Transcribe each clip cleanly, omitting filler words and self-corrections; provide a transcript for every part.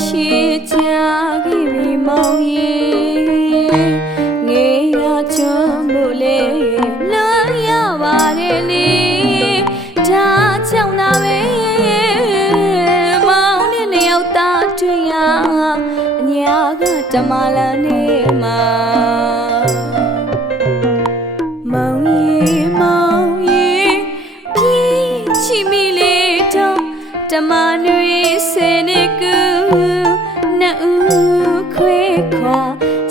ရှိကြခဲ့ပြီမောင်ကြီးငေးရချွတ်မှုလေလွန်ရပါတယ်လေဒါကြောင့်သာပဲမောင်နဲ့နှစ်ယောက်သားတွေ့ရအညာကတမလာနေမှာမောင်ကြီးပြေးချီမီလေးတော့တမနွေစနေကူနှစ်ဦးခွေခွာ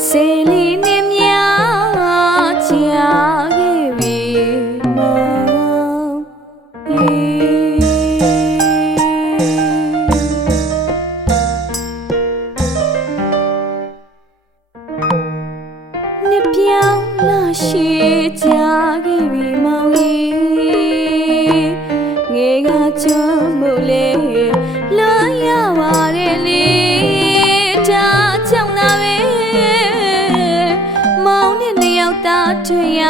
စေလီနေမြချာခဲ့ပြီမောင်နှစ်ပြောင်းလာရှိကြခဲ့ပြီမောင်ကြီးငေကချွတ်မှုလေလွန်ရပါတယ်လေဒါကြောင့်သာပဲမောင်နဲ့နှစ်ယောက်သားတွေ့ရ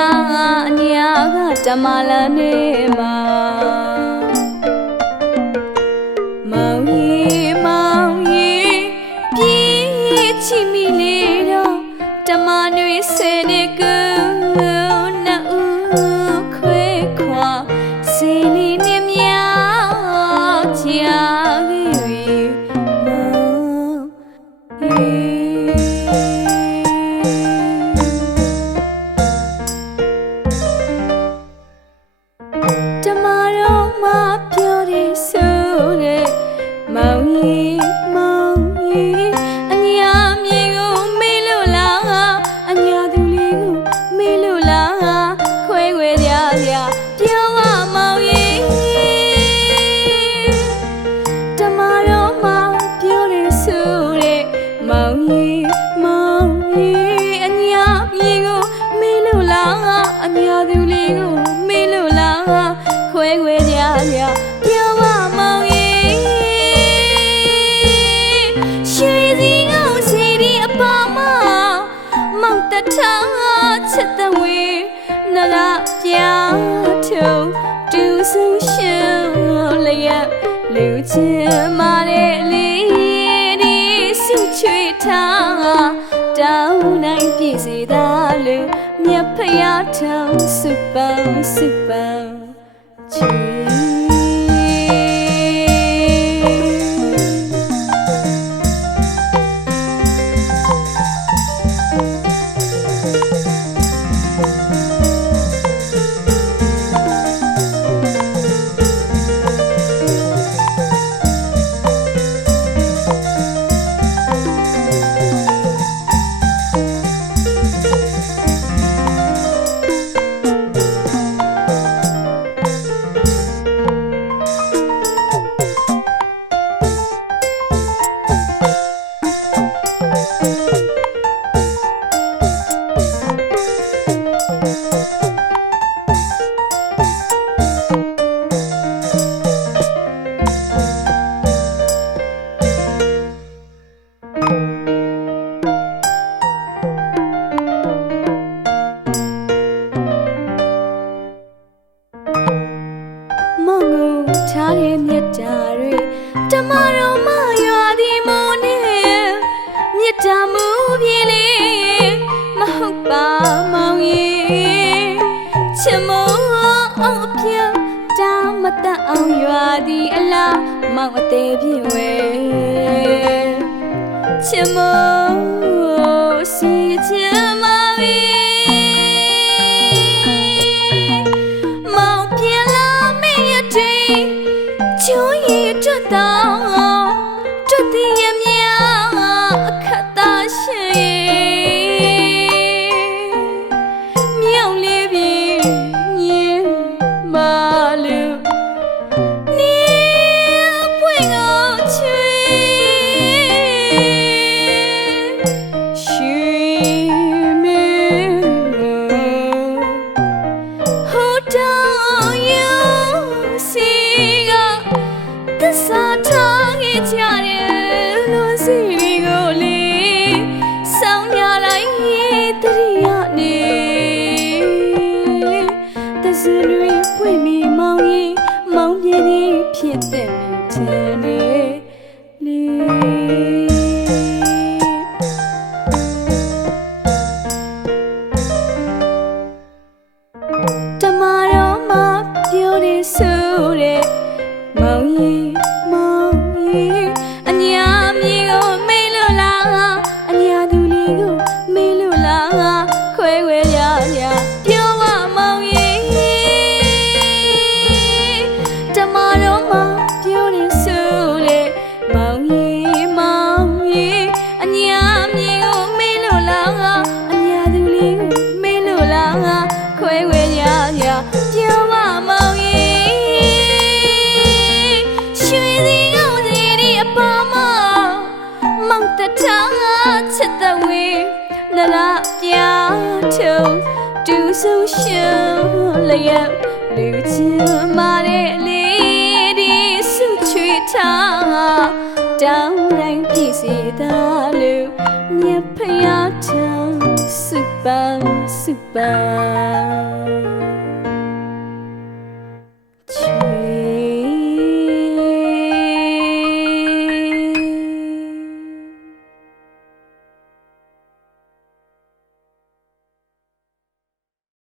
အညာကတမလာနေမှာမောင်ကြီးပြေးချီမီလေးတော့တမနွေစနေကူနှစ်ဦးခွေခွာစေလီနေမြချာခဲ့ပြီမောင်တမတော်မပြောတယ်ဆိုတဲ့မောင်ကြီးအညာမြေကိုမေးလို့လားအညာသူလေးကိုမေးလို့လားခွဲခွဲကြပြောရမောင်ကြီးတမတော်မပြောတယ်ဆိုတဲ့မောင်ကြီးအညာမြေကိုမေးလို့လားအညာသူလေးကိုမေးလို့လားခွဲခွဲကြပြောရမောင်ကြီးရွှေစီကိုစီဒီအပါမမောင်တထားချက်တဝေးနလာပြထုံတူဆူရှုံလျက်လူချင်မာတဲ့လေးဒီစုချွေထားတောင်းနိုင်ပြည့်စေသာလူမြတ်ဖျားထောင်စုပန်းချီမောင်ကိုထားတဲ့မြတ်တာတွေတမတော်မရွာသည်မို့နဲ့မြတ်တာမှုပြေလေမဟုတ်ပါမောင်ကြီးချစ်မို့အောင်အပြတ်တာမတတ်အောင်ရွာသည်အလားမောင်အသေးပြည့်ဝဲချစ်မို့စီချင်ပါပြီချိုးရည်ထွက်တော့ထွက်သည်ရမြအခတ်သားရှိမြောင်လေးပြီညင်မာလူနေဖွင့်ကိုချွေ လာပြထုံတူဆုံးရှုံးလျက်လူချင်းမာတဲ့လေးဒီဆုချွေထားတောင်းတိုင်းပြည့်စေသာလို့မြတ်ဖျားထံစုပန်း